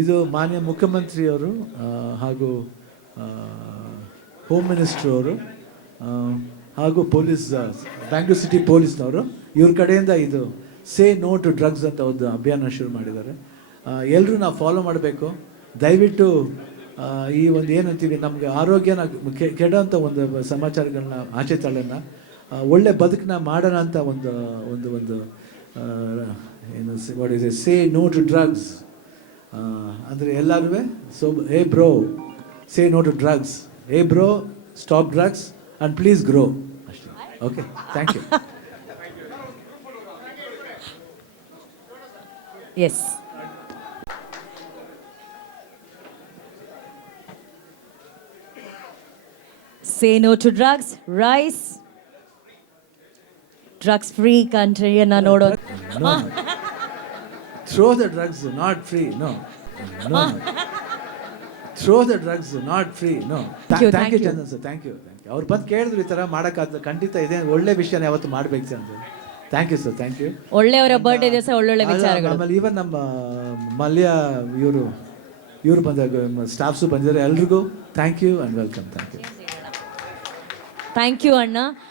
ಇದು ಮಾನ್ಯ ಮುಖ್ಯಮಂತ್ರಿಯವರು ಹಾಗೂ ಹೋಮ್ ಮಿನಿಸ್ಟ್ರ್ ಅವರು ಹಾಗೂ ಪೊಲೀಸ್ ಬ್ಯಾಂಗ್ಳೂರ್ ಸಿಟಿ ಪೊಲೀಸ್ನವರು ಇವ್ರ ಕಡೆಯಿಂದ ಇದು ಸೇ ನೋ ಟು ಡ್ರಗ್ಸ್ ಅಂತ ಒಂದು ಅಭಿಯಾನ ಶುರು ಮಾಡಿದ್ದಾರೆ. ಎಲ್ಲರೂ ನಾವು ಫಾಲೋ ಮಾಡಬೇಕು. ದಯವಿಟ್ಟು ಈ ಒಂದು ಏನಂತೀವಿ ನಮಗೆ ಆರೋಗ್ಯನ ಕೆಡೋಂಥ ಒಂದು ಸಮಾಚಾರಗಳನ್ನ ಆಚೆ ತಳ್ಳೋಣ, ಒಳ್ಳೆ ಬದುಕನ್ನ ಮಾಡೋಣ ಅಂತ ಒಂದು ಒಂದು ಒಂದು ಏನು what is say no to drugs ಅಂದರೆ ಎಲ್ಲರೂ so hey bro say no to drugs, hey bro stop drugs and please grow ಅಷ್ಟೇ. Okay, thank you. Yes. Say no to drugs, rise. Drugs free country and nodo. No. Throw the drugs, not free. No. No. Throw the drugs, not free. No. Thank you, Chandan sir. Thank you. ಅವ್ರು ಬಂದು ಕೇಳಿದ್ರು ಈ ಥರ ಮಾಡೋಕ್ಕಾಗ್ತದೆ, ಖಂಡಿತ ಇದೆ ಒಳ್ಳೆ ವಿಷಯನ ಯಾವತ್ತು ಮಾಡಬೇಕು ಸರ್ ಅಂತ. Thank you sir, thank you. ಒಳ್ಳೆಯವರ ಬರ್ಡೇ ದಿವಸ ಒಳ್ಳೊಳ್ಳೆ ವಿಚಾರಗಳು. ಆಮೇಲೆ ಈವನ್ ನಮ್ಮ ಮಲ್ಯ ಇವರು ಬಂದಾಗ ಸ್ಟಾಫ್ಸು ಬಂದಿದ್ದಾರೆ. ಎಲ್ರಿಗೂ thank you and welcome. Thank you. Thank you ಅಣ್ಣ.